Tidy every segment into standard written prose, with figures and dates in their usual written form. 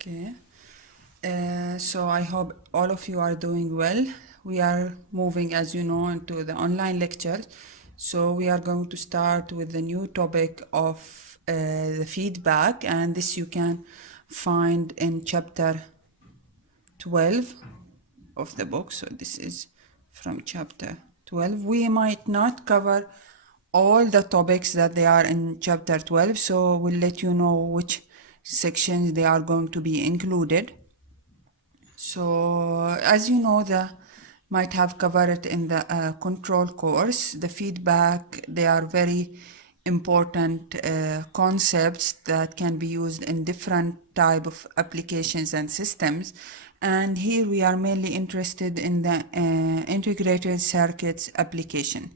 Okay, so I hope all of you are doing well. We are moving, as you know, into the online lectures. So we are going to start with the new topic of the feedback, and this you can find in chapter 12 of the book. So this is from chapter 12. We might not cover all the topics that they are in chapter 12, so we'll let you know which sections they are going to be included. So as you know, the might have covered it in the control course. The feedback, they are very important concepts that can be used in different type of applications and systems. And here we are mainly interested in the integrated circuits application.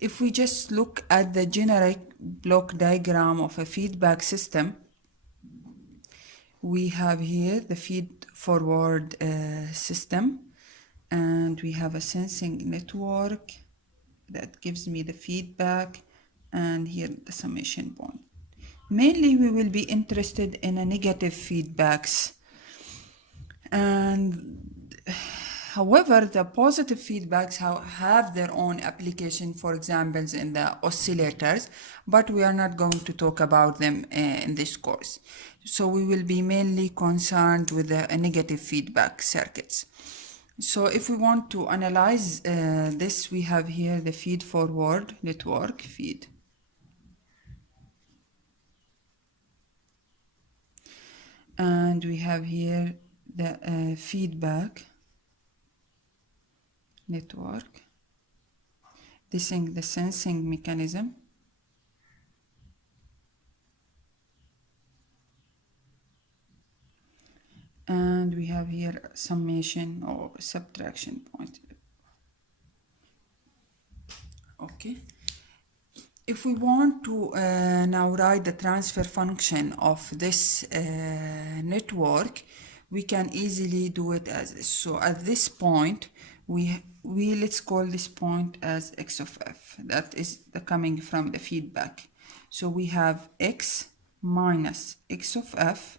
If we just look at the generic block diagram of a feedback system, we have here the feed forward system, and we have a sensing network that gives me the feedback, and here the summation point. Mainly we will be interested in a negative feedbacks, and however the positive feedbacks have their own application, for examples in the oscillators, but we are not going to talk about them in this course. So we will be mainly concerned with the negative feedback circuits. So if we want to analyze this, we have here the feed forward network feed. And we have here the feedback network. This is the sensing mechanism. And we have here summation or subtraction point. Okay. If we want to now write the transfer function of this network, we can easily do it as this. So at this point, we let's call this point as x of f. That is the coming from the feedback. So we have x minus x of f,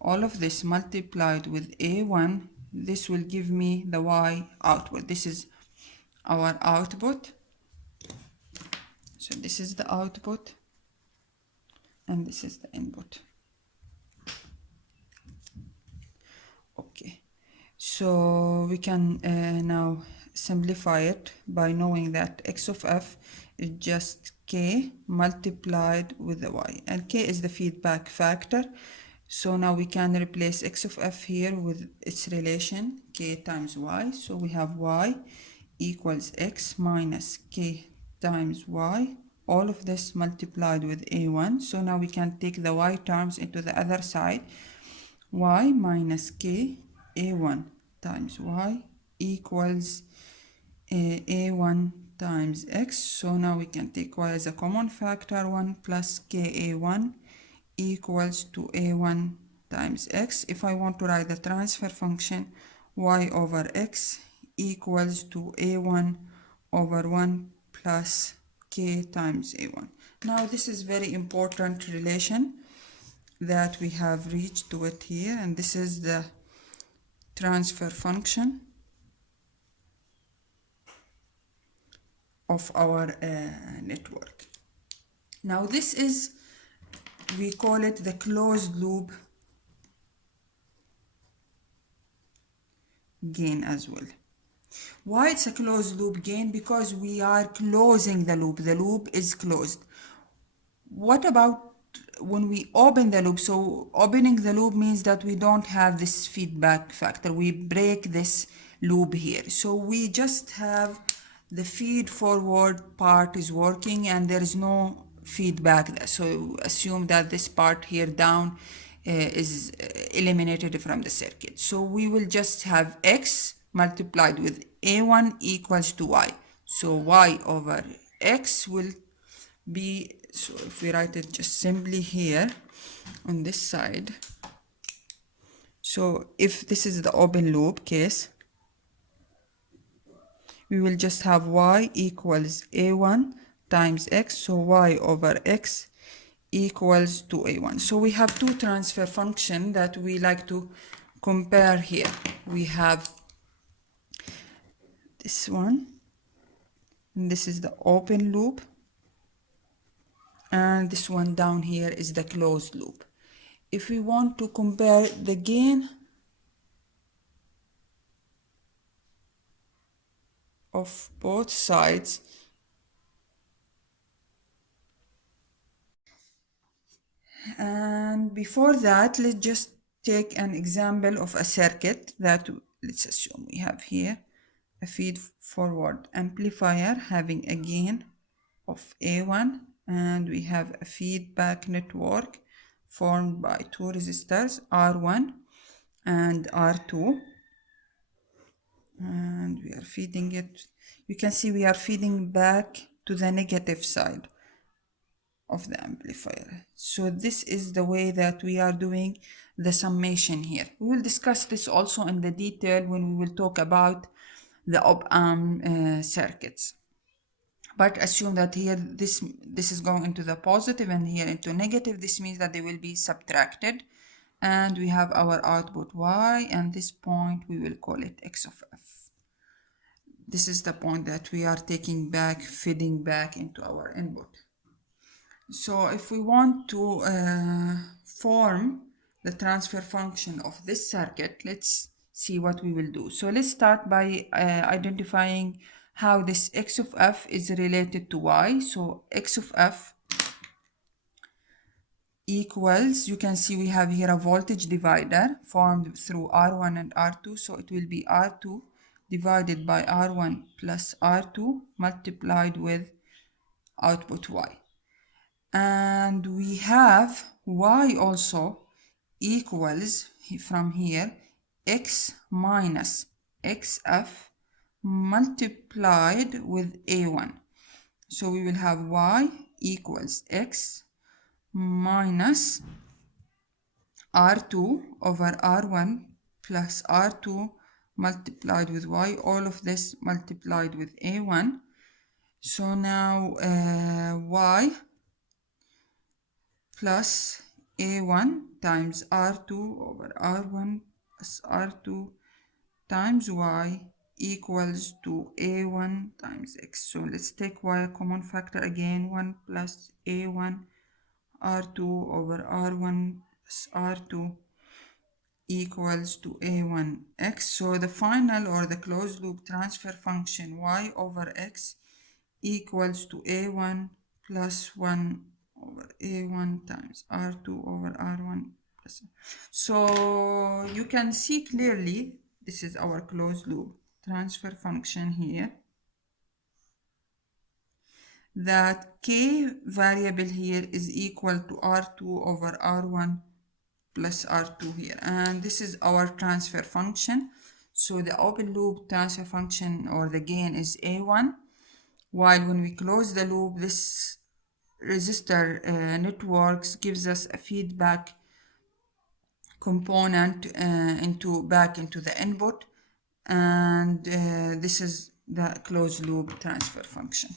all of this multiplied with a1. This will give me the y output. This is our output. So this is the output, and this is the input. Okay, so we can now simplify it by knowing that x of f is just k multiplied with the y, and k is the feedback factor. So now we can replace x of f here with its relation k times y. So we have y equals x minus k times y, all of this multiplied with a1. So now we can take the y terms into the other side. Y minus k a1 times y equals a1 times x. So now we can take y as a common factor. 1 plus k a1 equals to a1 times x. If I want to write the transfer function, y over x equals to a1 over 1 plus k times a1. Now this is very important relation that we have reached to it here, and this is the transfer function of our network. Now this is, we call it the closed loop gain as well. Why it's a closed loop gain? Because we are closing the loop. The loop is closed. What about when we open the loop? So opening the loop means that we don't have this feedback factor. We break this loop here. So we just have the feed forward part is working and there is no feedback there. So assume that this part here down is eliminated from the circuit. So we will just have x multiplied with a1 equals to y. So y over x will be, so if we write it just simply here on this side, so if this is the open loop case, we will just have y equals a1 times x. So y over x equals to A1. So we have two transfer functions that we like to compare here. We have this one, and this is the open loop, and this one down here is the closed loop. If we want to compare the gain of both sides, and before that, let's just take an example of a circuit that, let's assume we have here a feed forward amplifier having a gain of A1, and we have a feedback network formed by two resistors R1 and R2, and we are feeding it. You can see we are feeding back to the negative side of the amplifier. So this is the way that we are doing the summation here. We will discuss this also in the detail when we will talk about the op-amp circuits. But assume that here this is going into the positive and here into negative. This means that they will be subtracted, and we have our output y, and this point we will call it x of f. This is the point that we are taking back, feeding back into our input. So if we want to form the transfer function of this circuit, let's see what we will do. So let's start by identifying how this x of f is related to y. So x of f equals, you can see we have here a voltage divider formed through R1 and R2. So it will be R2 divided by R1 plus R2 multiplied with output y. And we have y also equals from here x minus xf multiplied with A1. So we will have y equals x minus R2 over R1 plus R2 multiplied with y, all of this multiplied with A1. So now y plus A1 times R2 over R1 plus R2 times y equals to A1 times x. So let's take y a common factor again, 1 plus A1 R2 over R1 plus R2 equals to A1 x. So the final or the closed loop transfer function y over x equals to A1 plus 1 over A1 times R2 over R1 plus. So you can see clearly this is our closed loop transfer function here, that k variable here is equal to R2 over R1 plus R2 here, and this is our transfer function. So the open loop transfer function or the gain is A1, while when we close the loop, this resistor networks gives us a feedback component back into the input, and this is the closed loop transfer function.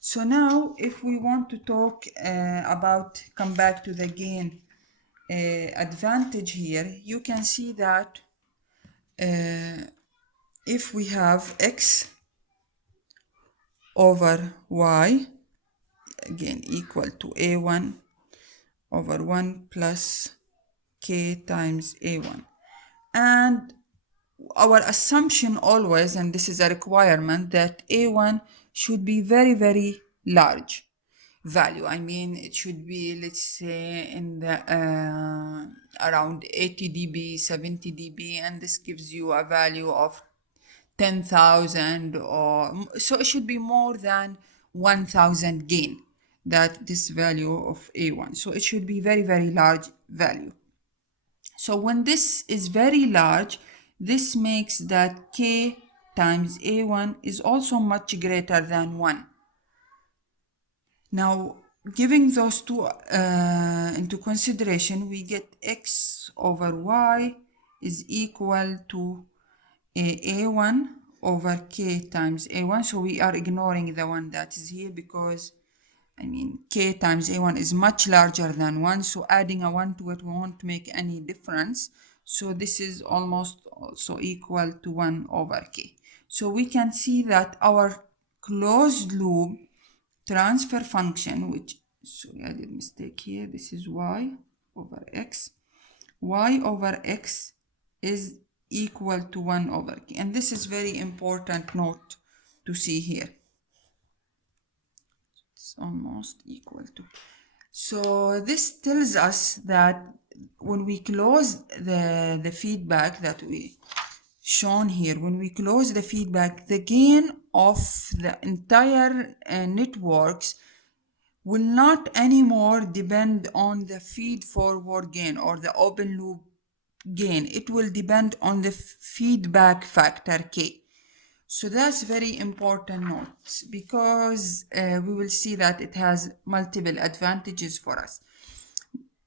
So now if we want to talk come back to the gain advantage here, you can see that if we have x over y again equal to A1 over 1 plus k times A1, and our assumption always, and this is a requirement, that A1 should be very, very large value. I mean, it should be, let's say, in the around 80 dB, 70 dB, and this gives you a value of 10,000, or so it should be more than 1,000 gain, that this value of A1. So it should be very, very large value. So when this is very large, this makes that k times A1 is also much greater than 1. Now, giving those two into consideration, we get x over y is equal to A1 over k times A1. So we are ignoring the one that is here because I mean, k times a1 is much larger than 1, so adding a 1 to it won't make any difference. So this is almost also equal to 1 over k. So we can see that our closed loop transfer function, which, sorry, I did a mistake here, this is y over x. Y over x is equal to 1 over k. And this is very important note to see here. It's almost equal to. So this tells us that when we close the feedback that we shown here, when we close the feedback, the gain of the entire networks will not anymore depend on the feed forward gain or the open loop gain. It will depend on the feedback factor K. So that's very important notes, because we will see that it has multiple advantages for us.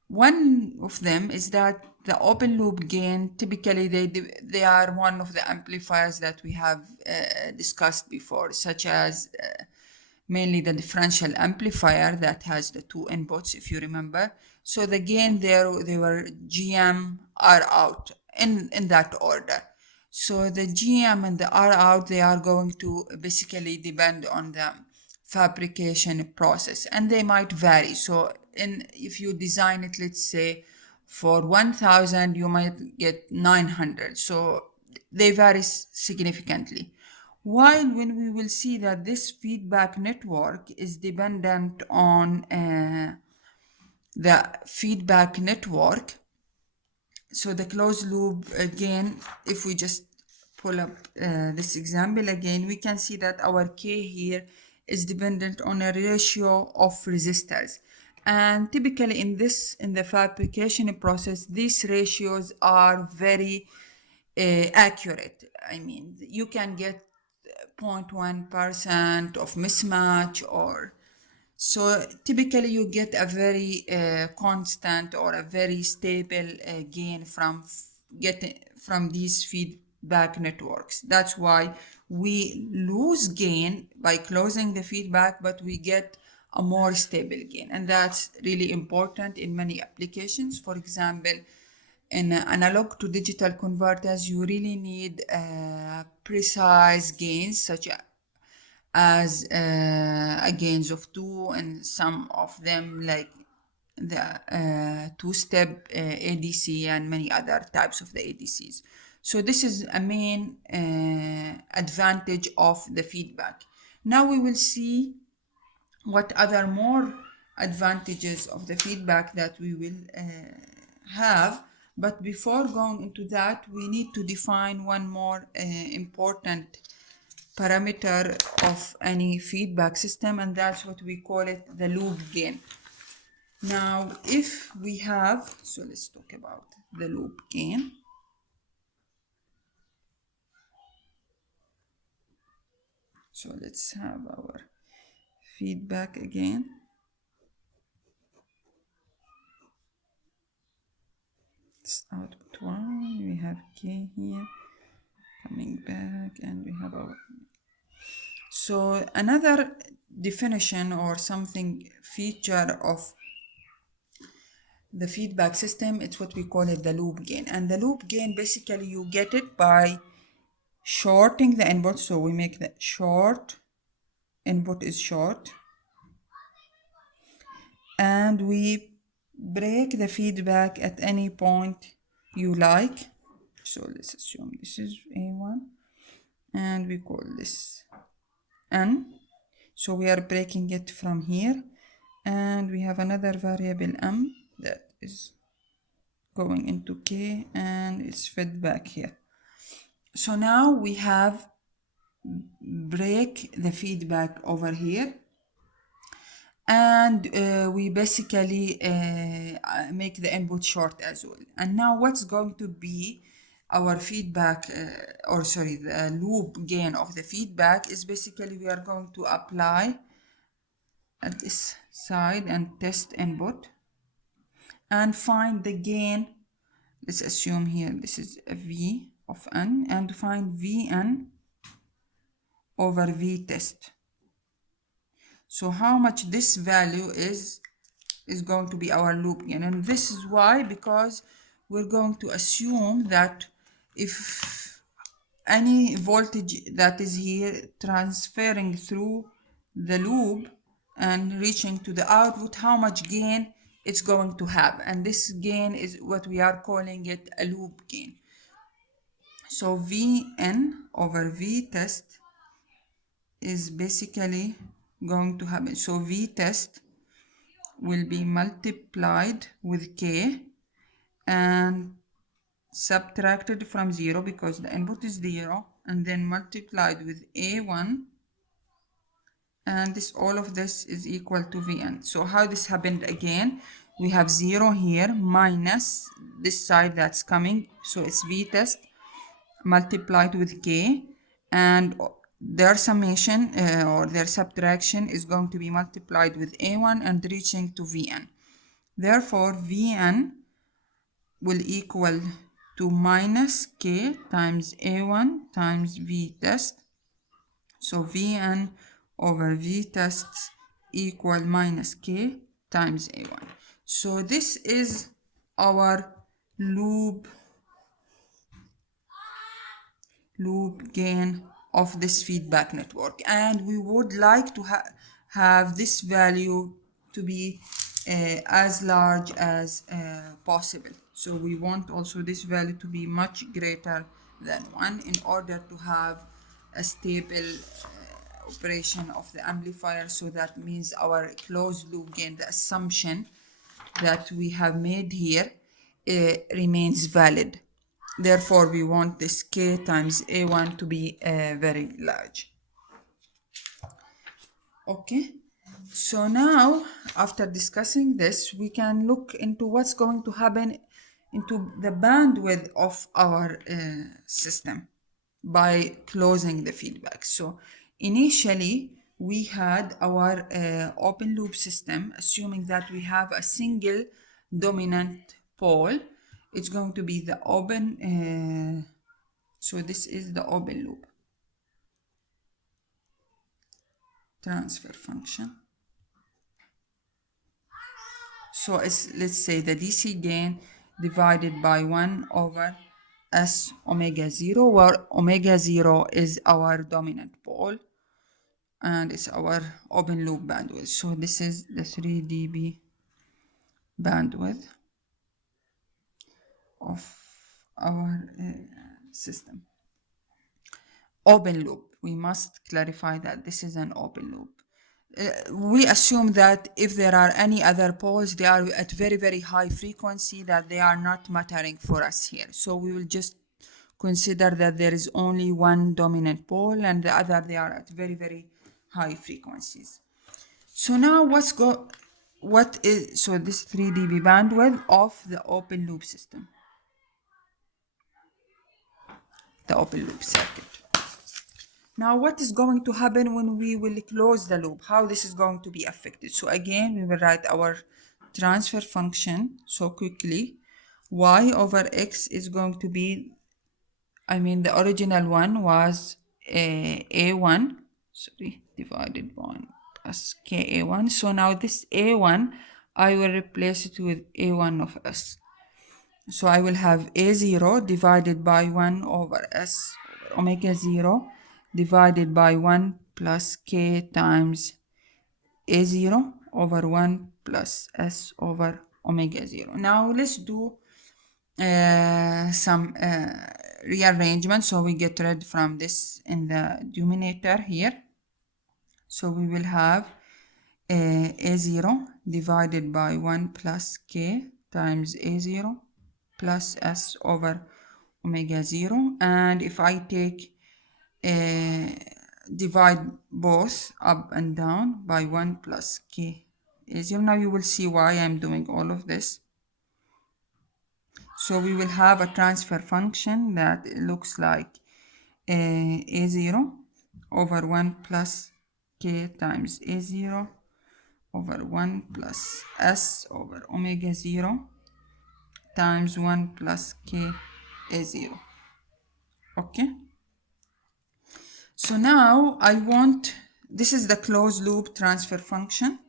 One of them is that the open loop gain, typically they are one of the amplifiers that we have discussed before, such as mainly the differential amplifier that has the two inputs, if you remember. So the gain there, they were GM, R out in that order. So the GM and the R out, they are going to basically depend on the fabrication process, and they might vary. So if you design it, let's say for 1000, you might get 900. So they vary significantly. While when we will see that this feedback network is dependent on the feedback network, so the closed loop, again, if we just pull up this example again, we can see that our K here is dependent on a ratio of resistors. And typically in the fabrication process, these ratios are very accurate. I mean, you can get 0.1% of mismatch, or so typically you get a very constant or a very stable gain from getting from these feedback networks. That's why we lose gain by closing the feedback, but we get a more stable gain, and that's really important in many applications. For example, in analog to digital converters, you really need precise gains, such as gains of 2, and some of them like the two-step ADC and many other types of the ADCs. So this is a main advantage of the feedback. Now we will see what other more advantages of the feedback that we will have. But before going into that, we need to define one more important parameter of any feedback system, and that's what we call it, the loop gain. Now, if we have, so let's talk about the loop gain. So let's have our feedback again. It's output 1, we have K here, coming back, and we have our. So another definition or something feature of the feedback system, it's what we call it the loop gain. And the loop gain, basically you get it by shorting the input. So we make the short, input is short, and we break the feedback at any point you like. So let's assume this is A1, and we call this N. So we are breaking it from here, and we have another variable M that is going into K, and it's fed back here. So now we have break the feedback over here, and we basically make the input short as well. And now what's going to be our feedback, the loop gain of the feedback is basically we are going to apply at this side and test input and find the gain. Let's assume here this is a V of N, and find Vn over V test. So how much this value is going to be our loop gain. And this is why, because we're going to assume that if any voltage that is here transferring through the loop and reaching to the output, how much gain it's going to have. And this gain is what we are calling it a loop gain. So Vn over V test is basically going to happen. So V test will be multiplied with K and subtracted from 0 because the input is 0, and then multiplied with A1, and this all of this is equal to Vn. So how this happened again, we have 0 here minus this side that's coming, so it's V test multiplied with K, and their summation or their subtraction is going to be multiplied with A1 and reaching to Vn. Therefore Vn will equal to minus K times A1 times V test. So Vn over V tests equal minus K times A1. So this is our loop gain of this feedback network, and we would like to have this value to be as large as possible. So we want also this value to be much greater than 1 in order to have a stable operation of the amplifier. So that means our closed loop gain, the assumption that we have made here, remains valid. Therefore, we want this K times A1 to be very large. Okay, so now after discussing this, we can look into what's going to happen into the bandwidth of our system by closing the feedback. So initially we had our open loop system, assuming that we have a single dominant pole. It's going to be the open, so this is the open loop transfer function. So it's, let's say, the DC gain divided by 1 over S omega 0, where omega 0 is our dominant pole and it's our open loop bandwidth. So this is the 3 dB bandwidth of our system. Open loop, we must clarify that this is an open loop. We assume that if there are any other poles, they are at very high frequency, that they are not mattering for us here. So we will just consider that there is only one dominant pole and the other, they are at very high frequencies. So now so this 3 dB bandwidth of the open loop system, the open loop circuit. Now what is going to happen when we will close the loop? How this is going to be affected? So again, we will write our transfer function so quickly. Y over X is going to be, the original one was A1, divided by 1 plus KA1. So now this A1, I will replace it with A1 of S. So I will have A0 divided by 1 over S over omega 0 divided by 1 plus K times A0 over 1 plus S over omega 0. Now let's do some rearrangement so we get rid from this in the denominator here. So we will have A0 divided by 1 plus K times A0 plus S over omega 0, and if I take divide both up and down by 1 plus K A0, now you will see why I'm doing all of this. So we will have a transfer function that looks like A0 over 1 plus K times A0 over 1 plus S over omega 0 times 1 plus K A0. Okay. So now I want this is the closed loop transfer function.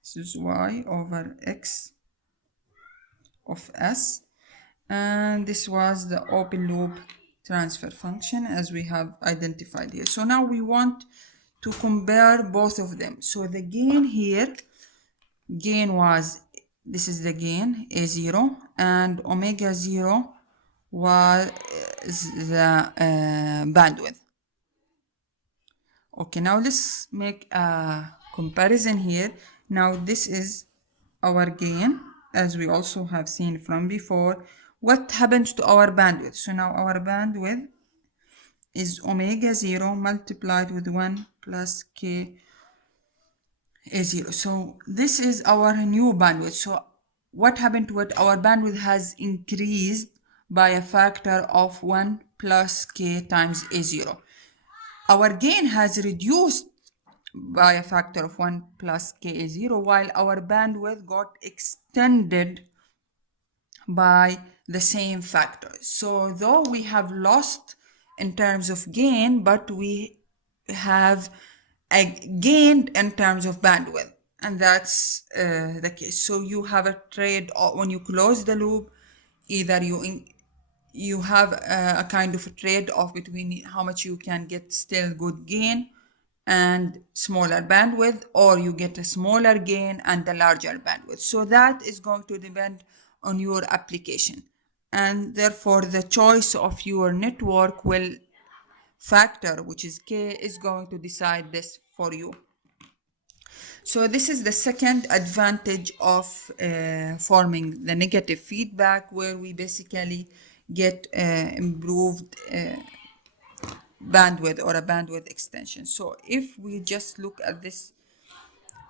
This is y over x of s, and this was the open loop transfer function as we have identified here. So now we want to compare both of them. So the gain here, gain was, this is the gain A0, and omega 0 was the bandwidth. Okay, now let's make a comparison here. Now this is our gain, as we also have seen from before. What happens to our bandwidth? So now our bandwidth is omega 0 multiplied with 1 plus k A0. So this is our new bandwidth. So what happened to it? Our bandwidth has increased by a factor of 1 plus k times A0. Our gain has reduced by a factor of 1 plus ka0, while our bandwidth got extended by the same factor. So though we have lost in terms of gain, but we have gained in terms of bandwidth, and that's the case. So you have a trade when you close the loop. Either you have a kind of a trade-off between how much you can get still good gain and smaller bandwidth, or you get a smaller gain and a larger bandwidth. So that is going to depend on your application, and therefore the choice of your network will factor, which is k, is going to decide this for you. So this is the second advantage of forming the negative feedback, where we basically get improved bandwidth or a bandwidth extension. So if we just look at this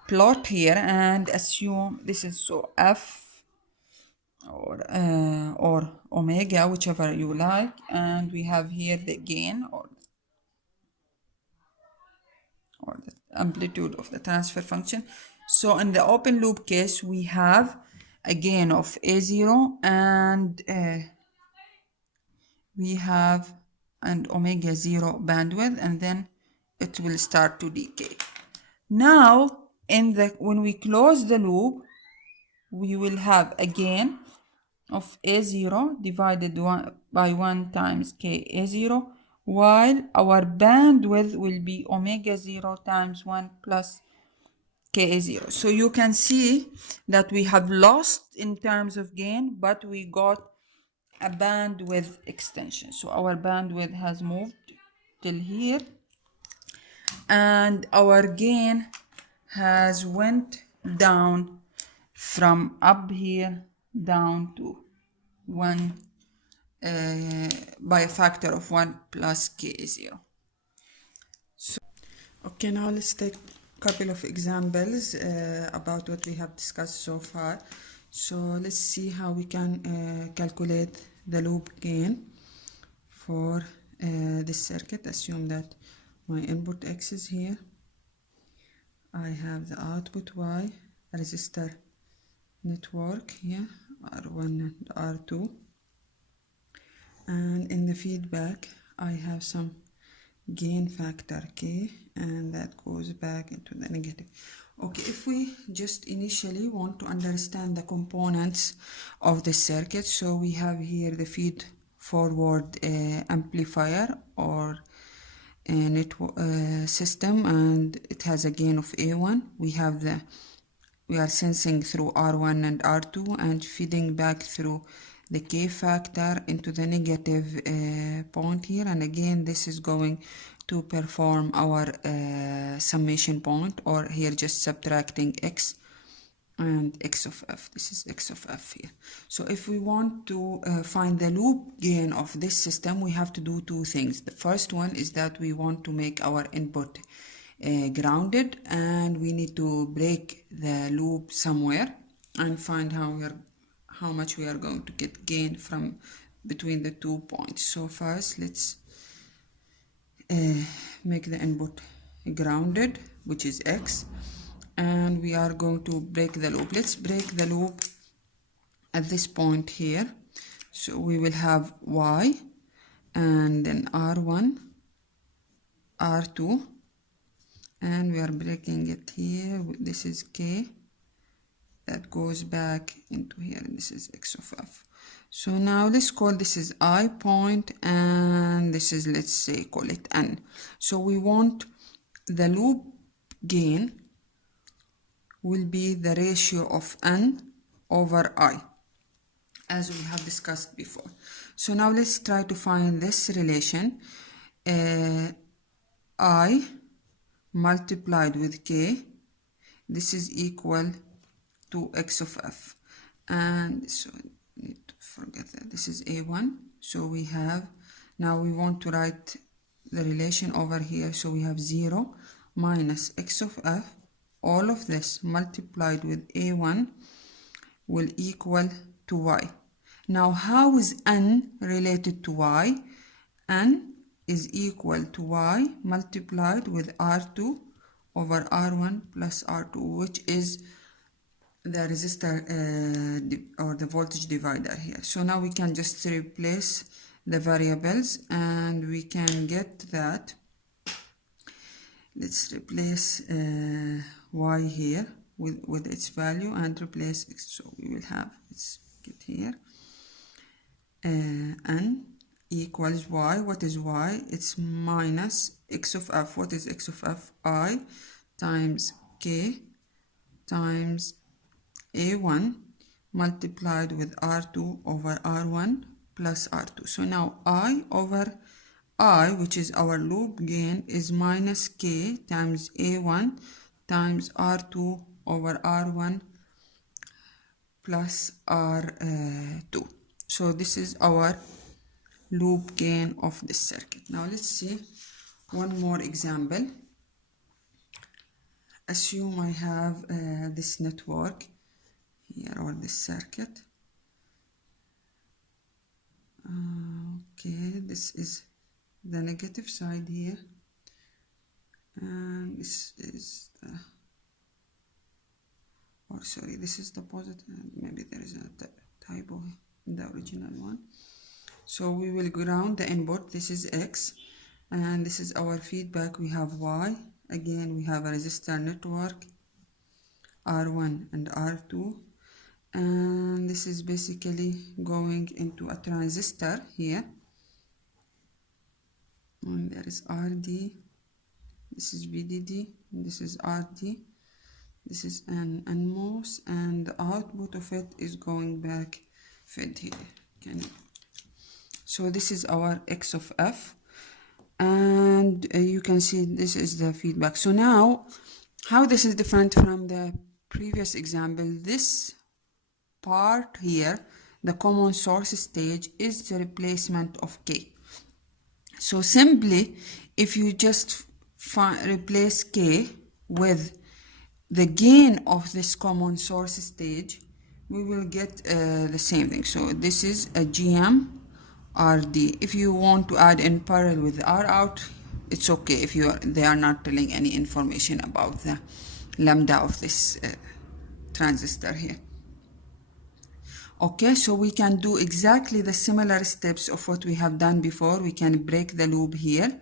plot here and assume this is so f or omega, whichever you like, and we have here the gain or the amplitude of the transfer function. So in the open loop case, we have a gain of A0 and we have an omega 0 bandwidth, and then it will start to decay. Now, when we close the loop, we will have a gain of A0 divided by 1 times K A0, while our bandwidth will be omega 0 times 1 plus K A0. So you can see that we have lost in terms of gain, but we got a bandwidth extension. So our bandwidth has moved till here, and our gain has went down from up here down to 1 by a factor of 1 plus k0. So, okay, now let's take a couple of examples about what we have discussed so far. So let's see how we can calculate the loop gain for this circuit. Assume that my input X is here. I have the output Y, resistor network here, R1 and R2. And in the feedback, I have some gain factor K, and that goes back into the negative. Okay, if we just initially want to understand the components of the circuit, so we have here the feed forward amplifier or network system, and it has a gain of A1. We are sensing through R1 and R2 and feeding back through the K factor into the negative point here, and again this is going to perform our summation point, or here just subtracting X and X of F. This is X of F here. So if we want to find the loop gain of this system, we have to do two things. The first one is that we want to make our input grounded, and we need to break the loop somewhere and find how much we are going to get gain from between the 2 points. So first let's make the input grounded, which is X, and we are going to break the loop. Let's break the loop at this point here. So we will have Y and then R1 R2, and we are breaking it here. This is K that goes back into here, and this is X of F. So now let's call this is I point, and this is, let's say, call it N. So we want the loop gain will be the ratio of N over I, as we have discussed before. So now let's try to find this relation. I multiplied with K, this is equal to X of F. And so I need to forget that this is A1. So we have, now we want to write the relation over here. So we have 0 minus X of F. All of this multiplied with A1 will equal to Y. Now how is N related to Y? N is equal to Y multiplied with R2 over R1 plus R2, which is the resistor or the voltage divider here. So now we can just replace the variables, and we can get that. Let's replace Y here with its value and replace X. So we will have, let's get here, N equals Y. What is Y? It's minus X of F. What is X of F? I times K times A1 multiplied with R2 over R1 plus R2. So now I over I, which is our loop gain, is minus K times A1 times R2 over R1 plus R2. So this is our loop gain of this circuit. Now let's see one more example. Assume I have this network here, or this circuit. Okay, this is the negative side here, and this is the, or sorry, this is the positive. Maybe there is a typo in the original one. So we will ground the input. This is X, and this is our feedback. We have Y. Again, we have a resistor network, R1 and R2, and this is basically going into a transistor here, and there is RD, this is VDD, this is RD, this is an NMOS, and the output of it is going back fed here. So this is our X of F, and you can see this is the feedback. So now, how this is different from the previous example, this part here, the common source stage, is the replacement of K. So simply, if you just replace K with the gain of this common source stage, we will get the same thing. So this is a GM RD. If you want to add in parallel with R out, it's okay if they are not telling any information about the lambda of this transistor here. Okay, so we can do exactly the similar steps of what we have done before. We can break the loop here,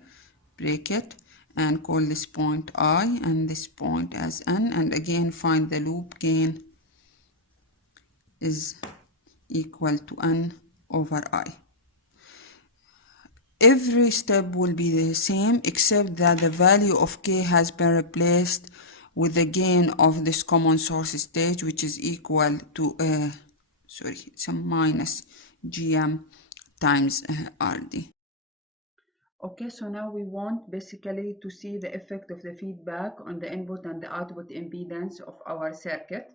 break it, and call this point I and this point as N, and again find the loop gain is equal to N over I. Every step will be the same, except that the value of K has been replaced with the gain of this common source stage, which is equal to it's a minus GM times RD. Okay, so now we want basically to see the effect of the feedback on the input and the output impedance of our circuit.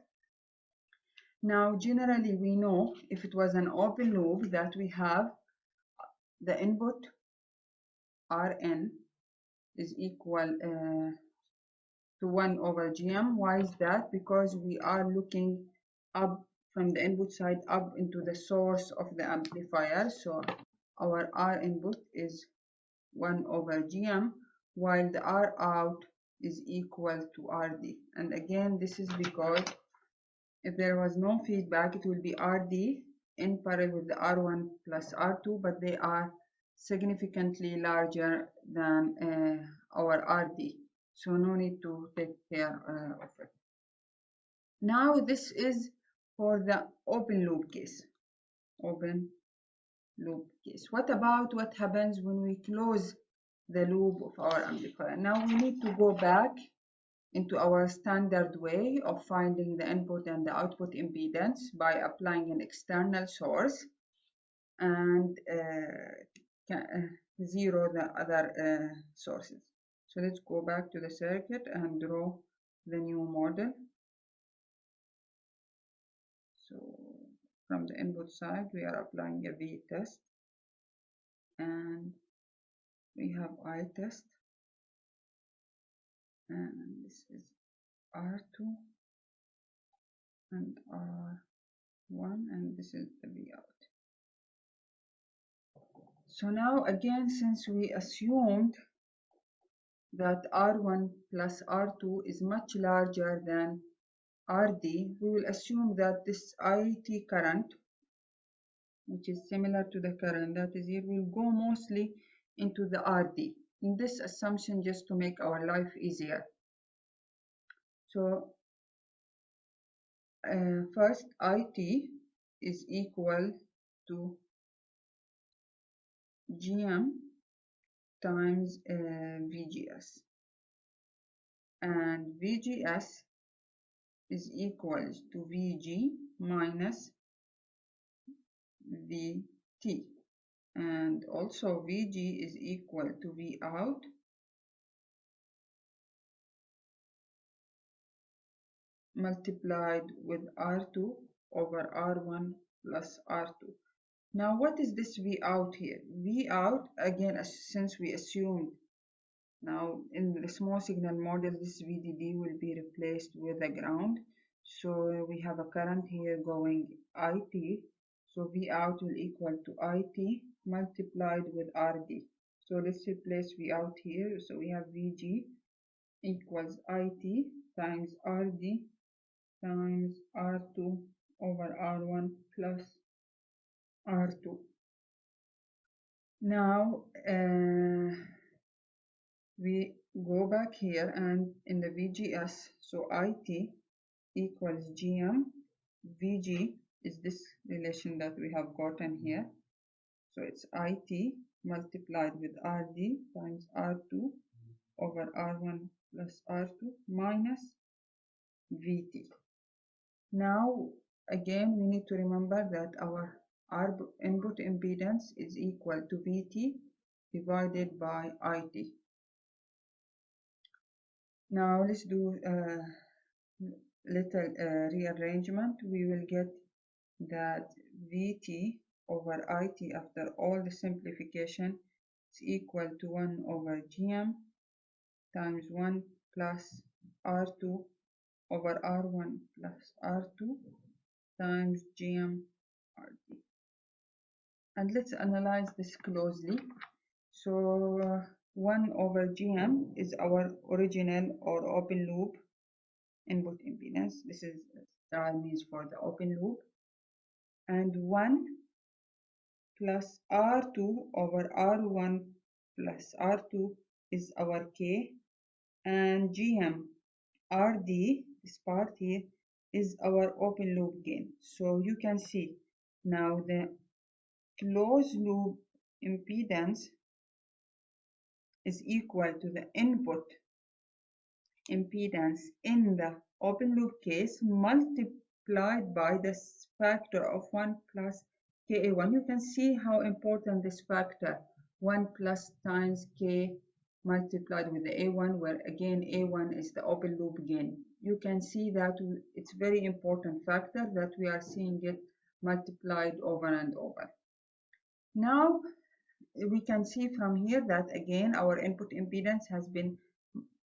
Now, generally we know if it was an open loop that we have the input Rn is equal to 1 over GM. Why is that? Because we are looking up from the input side up into the source of the amplifier. So our R input is 1 over GM, while the R out is equal to RD. And again, this is because if there was no feedback, it will be RD in parallel with the R1 plus R2, but they are significantly larger than our RD. So no need to take care of it. Now this is for the open loop case. Open loop case. What about what happens when we close the loop of our amplifier? Now we need to go back into our standard way of finding the input and the output impedance by applying an external source and zero the other sources. So let's go back to the circuit and draw the new model. So from the input side, we are applying a V test, and we have I test, and this is R2 and R1, and this is the V out. So now again, since we assumed that R1 plus R2 is much larger than RD, we will assume that this IT current, which is similar to the current that is here, will go mostly into the RD. In this assumption, just to make our life easier. So first, IT is equal to GM times VGS, and VGS is equal to VG minus VT, and also VG is equal to V out multiplied with R2 over R1 plus R2. Now what is this V out here? V out, again, since we assumed now in the small signal model this VDD will be replaced with a ground. So we have a current here going IT. So V out will equal to IT multiplied with RD. So let's replace V out here. So we have VG equals IT times RD times R2 over R1 plus R2. Now we go back here and in the VGS, so IT equals GM, VG is this relation that we have gotten here. So it's IT multiplied with RD times R2 over R1 plus R2 minus VT. Now again we need to remember that our input impedance is equal to VT divided by IT. Now let's do a little rearrangement. We will get that VT over IT after all the simplification is equal to 1 over GM times 1 plus R2 over R1 plus R2 times GM RD. And let's analyze this closely. So 1 over GM is our original or open loop input impedance. This is star means for the open loop. And 1 plus R2 over R1 plus R2 is our K. And GM RD, this part here, is our open loop gain. So you can see now the closed loop impedance is equal to the input impedance in the open loop case multiplied by the factor of 1 plus Ka1. You can see how important this factor 1 plus times K multiplied with the A1, where again A1 is the open loop gain. You can see that it's very important factor that we are seeing it multiplied over and over. Now we can see from here that again our input impedance has been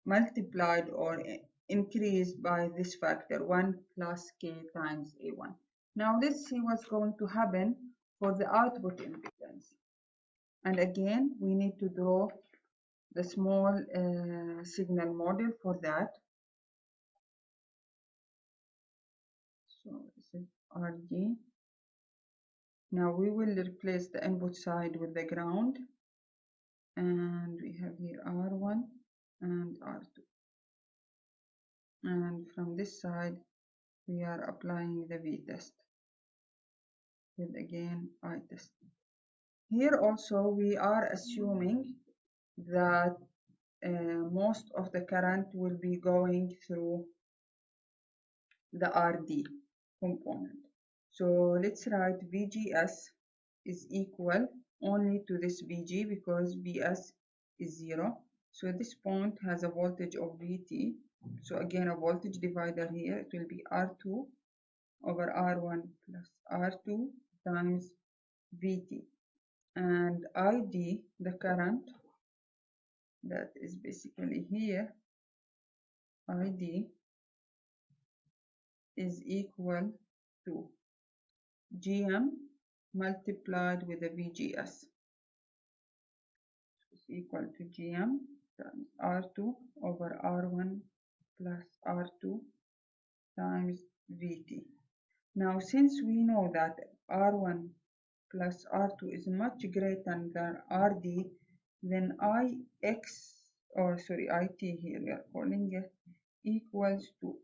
multiplied or increased by this factor 1 plus K times A1. Now let's see what's going to happen for the output impedance. And again we need to draw the small signal model for that. So this is RD. Now we will replace the input side with the ground, and we have here R1 and R2. And from this side, we are applying the V test with again I test. Here also we are assuming that most of the current will be going through the RD component. So let's write VGS is equal only to this VG because VS is 0. So this point has a voltage of VT. So again a voltage divider here, it will be R2 over R1 plus R2 times VT. And ID, the current that is basically here, ID is equal to GM multiplied with the VGS. Is equal to GM times R2 over R1 plus R2 times VT. Now since we know that R1 plus R2 is much greater than RD, then IT here we are calling it, equals to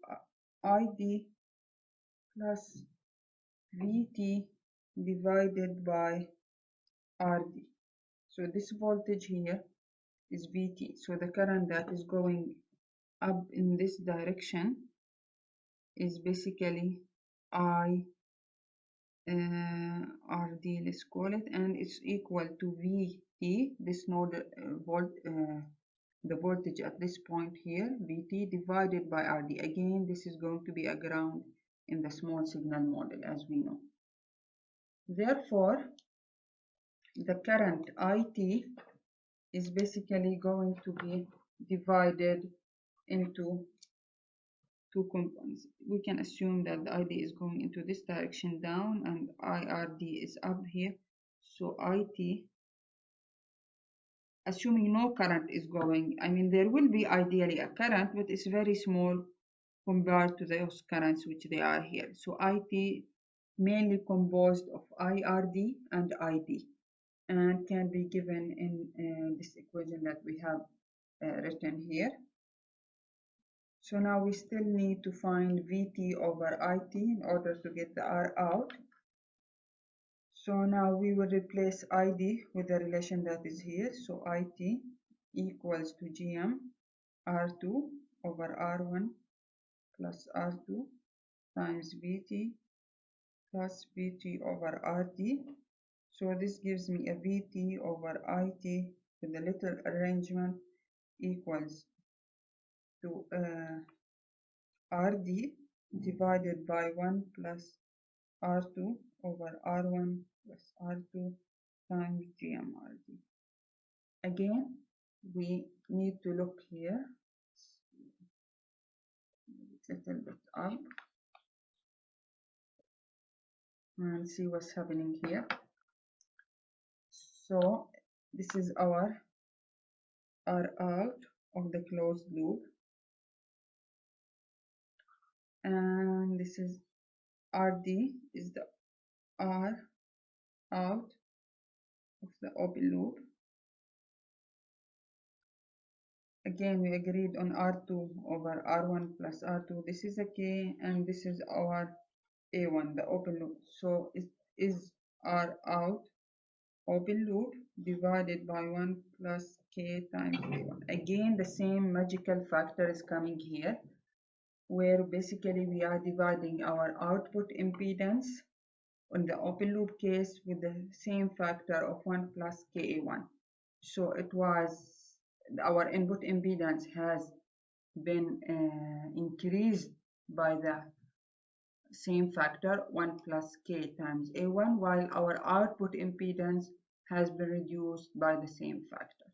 ID plus VT divided by RD. So this voltage here is VT. So the current that is going up in this direction is basically RD, let's call it, and it's equal to VT, this node the voltage at this point here, VT divided by RD. Again, this is going to be a ground in the small signal model, as we know. Therefore, the current IT is basically going to be divided into two components. We can assume that the ID is going into this direction down and IRD is up here. So IT, assuming no current is going, I mean there will be ideally a current, but it's very small compared to those currents which they are here. So IT mainly composed of IRD and ID, and can be given in this equation that we have written here. So now we still need to find VT over IT in order to get the R out. So now we will replace ID with the relation that is here. So IT equals to GM R2 over R1 plus R2 times VT plus VT over RT. So this gives me a VT over IT with a little arrangement equals to RD divided by 1 plus R2 over R1 plus R2 times GMRD. Again, we need to look here, a little bit up, and see what's happening here. So this is our R out of the closed loop, and this is RD is the R out of the open loop. Again, we agreed on R2 over R1 plus R2. This is a K, and this is our A1, the open loop. So it is R out open loop divided by 1 plus K times A1. Again, the same magical factor is coming here, where basically we are dividing our output impedance on the open loop case with the same factor of 1 plus KA1. So it was our input impedance has been increased by the same factor 1 plus K times A1, while our output impedance has been reduced by the same factor.